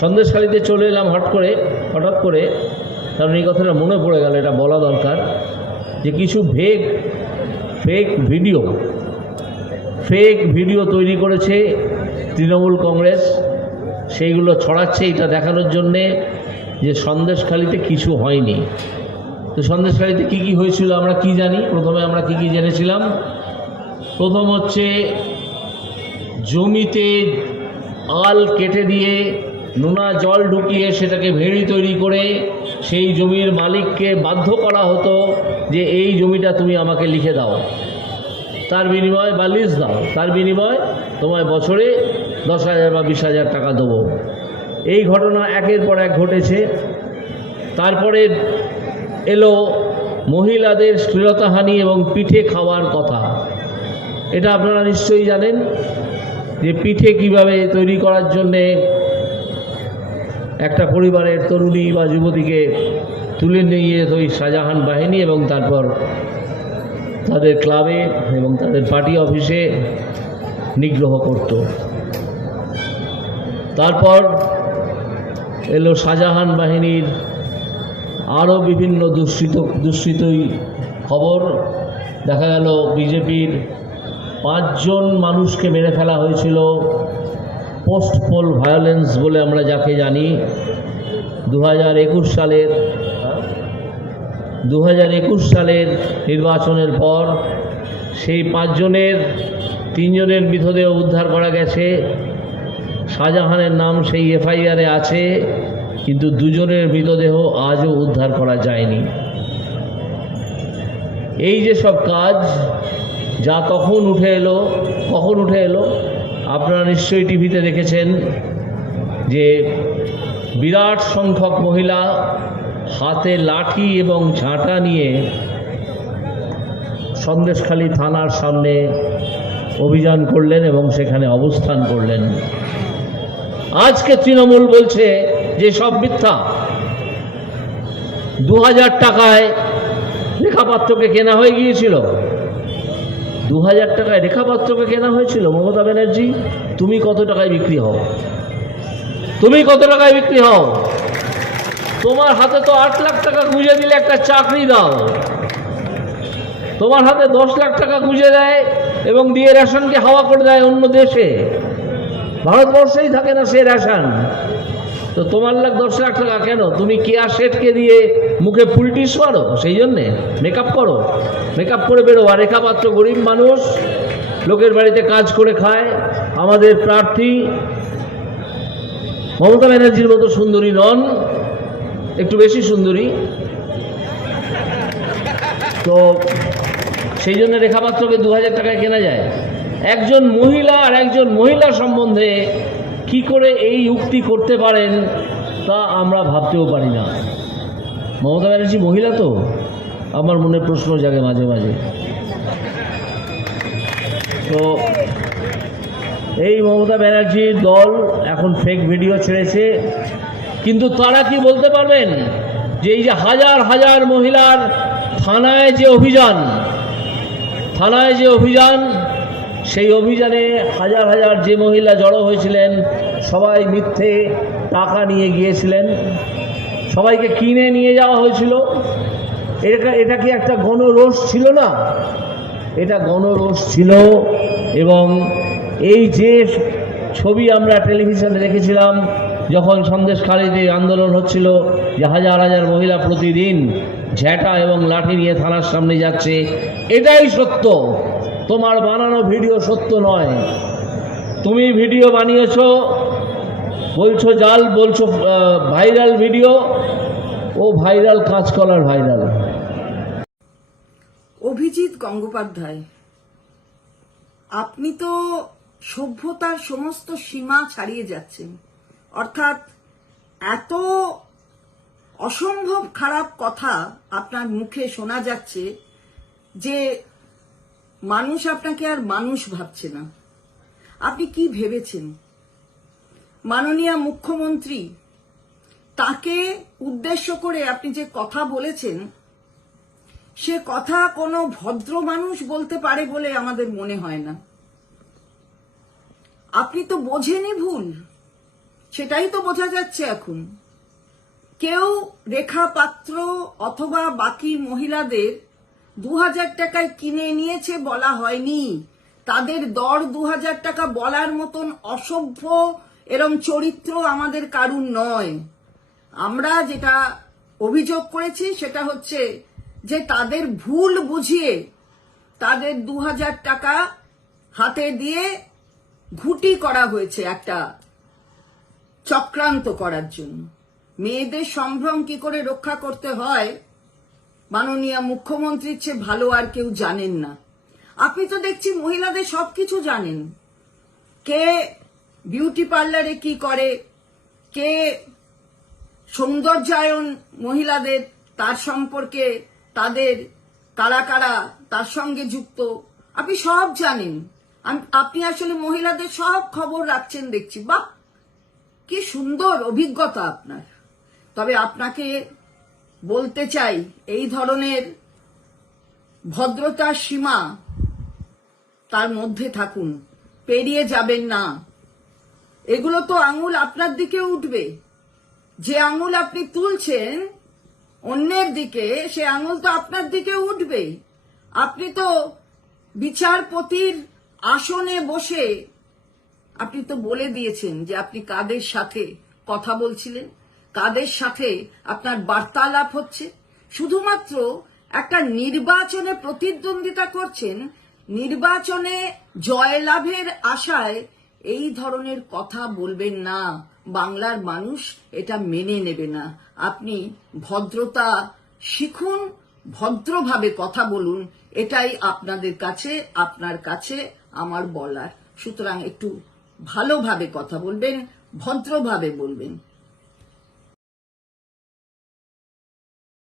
সন্দেশখালিতে চলে এলাম হট করে, হঠাৎ করে, কারণ এই কথাটা মনে পড়ে গেল, এটা বলা দরকার যে কিছু ভেগ ফেক ভিডিও ফেক ভিডিও তৈরি করেছে তৃণমূল কংগ্রেস। সেইগুলো ছড়াচ্ছে, এটা দেখানোর জন্যে যে সন্দেশখালিতে কিছু হয়নি। তো সন্দেশখালিতে কী কী হয়েছিল আমরা কি জানি? প্রথমে আমরা কি কি জেনেছিলাম? প্রথম হচ্ছে জমিতে আল কেটে দিয়ে নোনা জল ঢুকিয়ে সেটাকে ভেড়ি তৈরি করে সেই জমির মালিককে বাধ্য করা হতো যে এই জমিটা তুমি আমাকে লিখে দাও। তার বিনিময়ে বা লিজ দাও। তার বিনিময়ে তোমায় বছরে দশ হাজার বা বিশ হাজার টাকা দেবো। এই ঘটনা একের পর এক ঘটেছে। তারপরে এলো মহিলাদের শ্লীলতাহানি এবং পিঠে খাওয়ার কথা। এটা আপনারা নিশ্চয়ই জানেন যে পিঠে কীভাবে তৈরি করার জন্যে একটা পরিবারের তরুণী বা যুবতীকে তুলে নিয়ে যেত ওই শাহজাহান বাহিনী এবং তারপর তাদের ক্লাবে এবং তাদের পার্টি অফিসে নিগ্রহ করত। তারপর এলো শাহজাহান বাহিনীর আরও বিভিন্ন দুশ্চিত দুশ্চিতই খবর। দেখা গেল বিজেপির পাঁচজন মানুষকে মেরে ফেলা হয়েছিল। পোস্ট পোল ভায়োলেন্স বলে আমরা যাকে জানি দু হাজার একুশ সালের দু হাজার একুশ সালের নির্বাচনের পর সেই পাঁচজনের, তিনজনের মৃতদেহ উদ্ধার করা গেছে। শাহজাহানের নাম সেই এফআইআরে আছে, কিন্তু দুজনের মৃতদেহ আজও উদ্ধার করা যায়নি। এই যে সব কাজ, যা তখন উঠে এলো, কখন উঠে এলো? আপনারা নিশ্চয়ই টিভিতে দেখেছেন যে বিরাট সংখ্যক মহিলা হাতে লাঠি এবং ঝাঁটা নিয়ে সন্দেশখালী থানার সামনে অভিযান করলেন এবং সেখানে অবস্থান করলেন। আজকে তৃণমূল বলছে যে সব মিথ্যা। দু হাজার টাকায় রেখাপাত্রকে কেনা হয়ে গিয়েছিল। দু হাজার টাকায় রেখাপাত্রকে কেনা হয়েছিল, মমতা ব্যানার্জি, তুমি কত টাকায় বিক্রি হও? তুমি কত টাকায় বিক্রি হও? তোমার হাতে তো আট লাখ টাকা গুঁজে দিলে একটা চাকরি দাও। তোমার হাতে দশ লাখ টাকা গুঁজে দেয় এবং দিয়ে রেশনকে হাওয়া করে দেয় অন্য দেশে। ভারতবর্ষেই থাকে না সে রেশন। তো তোমার লাখ দশ লাখ টাকা কেন? তুমি কেয়া শেঠকে দিয়ে মুখে ফুলটিস মারো? সেই জন্যে মেকআপ করো। মেকআপ করে বেরো। আর রেখাপাত্র গরিব মানুষ লোকের বাড়িতে কাজ করে খায়। আমাদের প্রার্থী মমতা ব্যানার্জির মতো সুন্দরী নন। একটু বেশি সুন্দরী। তো সেই জন্য রেখাপাত্রকে দু হাজার টাকায় কেনা যায়। একজন মহিলা আর একজন মহিলা সম্বন্ধে কি করে এই উক্তি করতে পারেন তা আমরা ভাবতেও পারি না। মমতা ব্যানার্জি মহিলা তো? আমার মনে প্রশ্ন জাগে মাঝে মাঝে। তো এই মমতা ব্যানার্জির দল এখন ফেক ভিডিও ছেড়েছে। কিন্তু তারা কি বলতে পারবেন? যে এই যে হাজার হাজার মহিলার থানায় যে অভিযান, থানায় যে অভিযান সেই অভিযানে হাজার হাজার যে মহিলা জড়ো হয়েছিলেন, সবাই মিথ্যে টাকা নিয়ে গিয়েছিলেন। সবাইকে কিনে নিয়ে যাওয়া হয়েছিল। এটা এটা কি একটা গণরোষ ছিল না? এটা গণরোষ ছিল এবং এই যে ছবি আমরা টেলিভিশনে দেখেছিলাম, যখন সন্দেশখালীতে আন্দোলন হচ্ছিল যে হাজার হাজার মহিলা প্রতিদিন ঝ্যাঁটা এবং লাঠি নিয়ে থানার সামনে যাচ্ছে, এটাই সত্য। তোমার বানানো ভিডিও সত্য নয়। তুমি ভিডিও বানিয়েছো, বলছো জাল, বলছো ভাইরাল ভিডিও, ও ভাইরাল কাঁচকলার ভাইরাল। অভিজিৎ গঙ্গোপাধ্যায়, আপনি তো সভ্যতার সমস্ত সীমা ছাড়িয়ে যাচ্ছেন। অর্থাৎ এত অসম্ভব খারাপ কথা আপনার মুখে শোনা যাচ্ছে যে মানুষ আপনাকে আর মানুষ ভাবছে না। আপনি কি ভেবেছেন? মাননীয় মুখ্যমন্ত্রী, তাকে উদ্দেশ্য করে আপনি যে কথা বলেছেন, সে কথা কোনো ভদ্র মানুষ বলতে পারে বলে আমাদের মনে হয় না। আপনি তো বোঝেনই ভুল। সেটাই তো বোঝা যাচ্ছে এখন। কেউ রেখা পাত্র অথবা বাকি মহিলাদের দু হাজার টাকায় কিনে নিয়েছে বলা হয়নি। তাদের দর দু হাজার টাকা বলার মতন অসভ্য এরম চরিত্র আমাদের কারুর নয়। আমরা যেটা অভিযোগ করেছি সেটা হচ্ছে যে তাদের ভুল বুঝিয়ে তাদের দু হাজার টাকা হাতে দিয়ে ঘুটি করা হয়েছে একটা চক্রান্ত করার জন্য। মেয়েদের সম্ভ্রম কি করে রক্ষা করতে হয় মাননীয় মুখ্যমন্ত্রীর চেয়ে ভালো আর কেউ জানেন না। আপনি তো দেখছি মহিলাদের সবকিছু জানেন। কে বিউটি পার্লারে কি করে, কে সৌন্দর্যায়ন মহিলাদের, তার সম্পর্কে তাদের, কারা কারা তার সঙ্গে যুক্ত, আপনি সব জানেন। আপনি আসলে মহিলাদের সব খবর রাখছেন দেখছি। বাহ! কি সুন্দর অভিজ্ঞতা আপনার। তবে আপনাকে বলতে চাই, এই ধরনের ভদ্রতার সীমা তার মধ্যে থাকুন, পেরিয়ে যাবেন না। এগুলো তো আঙুল আপনার দিকে উঠবে। যে আঙুল আপনি তুলছেন, অন্যের দিকে, সে আঙুল তো আপনার দিকে উঠবে। আপনি তো বিচারপতির আসনে বসে, আপনি তো বলে দিয়েছেন যে আপনি কাদের সাথে কথা বলছিলেন? কাদের সাথে আপনার বার্তালাপ হচ্ছে। শুধুমাত্র একটা নির্বাচনে প্রতিদ্বন্দ্বিতা করছেন, নির্বাচনে জয়লাভের আশায় এই ধরনের কথা বলবেন না। বাংলার মানুষ এটা মেনে নেবে না। আপনি ভদ্রতা শিখুন, ভদ্রভাবে কথা বলুন, এটাই আপনাদের কাছে, আপনার কাছে আমার বলার। সুতরাং একটু ভালোভাবে কথা বলবেন, ভদ্রভাবে বলবেন।